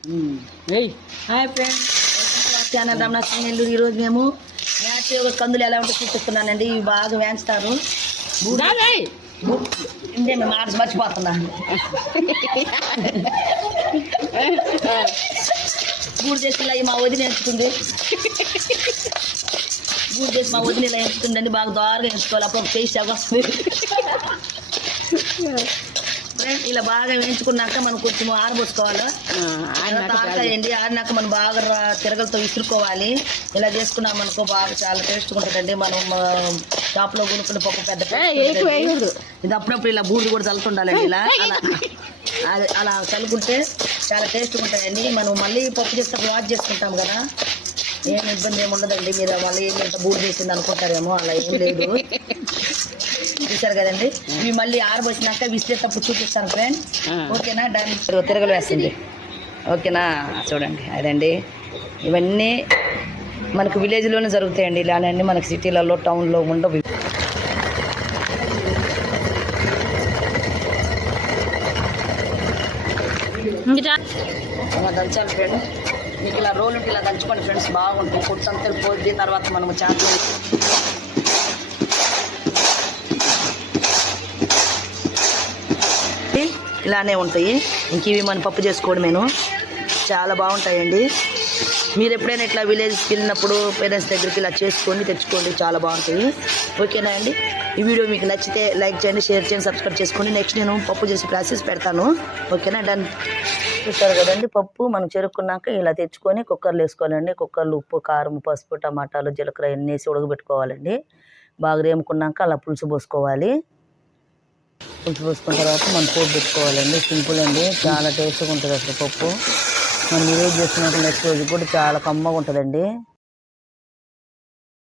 Hi friends, channel Ramana's Nellore. ఈరోజు మేము natural కందులు ఎలా ఉంటే చూపిస్తున్నానండి. ఇవి బాగా వేయించుతారు. ఇందే మేము ఆడ మర్చిపోతున్నాను. గూడు చేసి ఇలా మా వదిన ఎంచుతుంది. గూడు చేసి మా వదిన ఇలా ఎంచుతుందండి. బాగా దోరగా ఎంచుకోవాలి. అప్పుడు టేస్ట్ వస్తుంది. ఫ్రెండ్ ఇలా బాగా వేయించుకున్నాక మనం కొంచెం ఆరబోసుకోవాలి. ఆరకాయండి. ఆరినాక మనం బాగా తిరగలతో విసురుకోవాలి. ఇలా చేసుకున్నాం అనుకో బాగా చాలా టేస్ట్గా ఉంటుందండి. మనం షాప్లో కొనుక్కున్న పప్పు పెద్ద ఇది అప్పుడప్పుడు ఇలా బూడిది కూడా చల్లుతుండాలండి. ఇలా అలా చల్లుకుంటే చాలా టేస్ట్గా ఉంటాయండి. మనం మళ్ళీ పప్పు చేస్తే వాష్ చేసుకుంటాం కదా, ఏం ఇబ్బంది ఏమి ఉండదండి. మీరు మళ్ళీ ఇంత బూడి చేసింది అనుకుంటారేమో, అలా ఏం లేదు. చూసారు కదండి. ఇవి మళ్ళీ ఆరబోసినాక విసిరేటప్పుడు చూపిస్తాను ఫ్రెండ్. ఓకేనా? దాన్ని తిరగలు వేస్తుంది. ఓకేనా? చూడండి అదండి. ఇవన్నీ మనకు విలేజ్లోనే జరుగుతాయండి. ఇలానే మనకి సిటీలలో టౌన్లో ఉండవు. దంచాలి ఫ్రెండ్. మీకు ఇలా రోల్ ఉంటే ఇలా దంచుకోండి ఫ్రెండ్స్, బాగుంటుంది. పొట్టు పోద్ది. తర్వాత మనము చేపలు ఇలానే ఉంటాయి. ఇంక ఇవి మనం పప్పు చేసుకోవడమేను. చాలా బాగుంటాయండి. మీరు ఎప్పుడైనా ఇట్లా విలేజ్కి వెళ్ళినప్పుడు పేరెంట్స్ దగ్గరికి ఇలా చేసుకొని తెచ్చుకోండి, చాలా బాగుంటాయి. ఓకేనా అండి? ఈ వీడియో మీకు నచ్చితే లైక్ చేయండి, షేర్ చేయండి, సబ్స్క్రైబ్ చేసుకోండి. నెక్స్ట్ నేను పప్పు చేసి ప్రాసెస్ పెడతాను. ఓకేనా? డన్. చూస్తారు కదండి. పప్పు మనం చెరుక్కున్నాక ఇలా తెచ్చుకొని కుక్కర్లో వేసుకోవాలండి. కుక్కర్లో ఉప్పు, కారం, పసుపు, టమాటాలు, జీలకర్ర ఎన్ని వేసి ఉడకబెట్టుకోవాలండి. బాగా రేముకున్నాక అలా పులుసు పోసుకోవాలి. పులుసు పోసుకున్న తర్వాత మనం పోపు పెట్టుకోవాలండి. సింపుల్ అండి, చాలా టేస్ట్గా ఉంటుంది అసలు పప్పు. మనం ఈరోజు చేసుకున్నాక నెక్స్ట్ రోజు కూడా చాలా కమ్మగా ఉంటుందండి.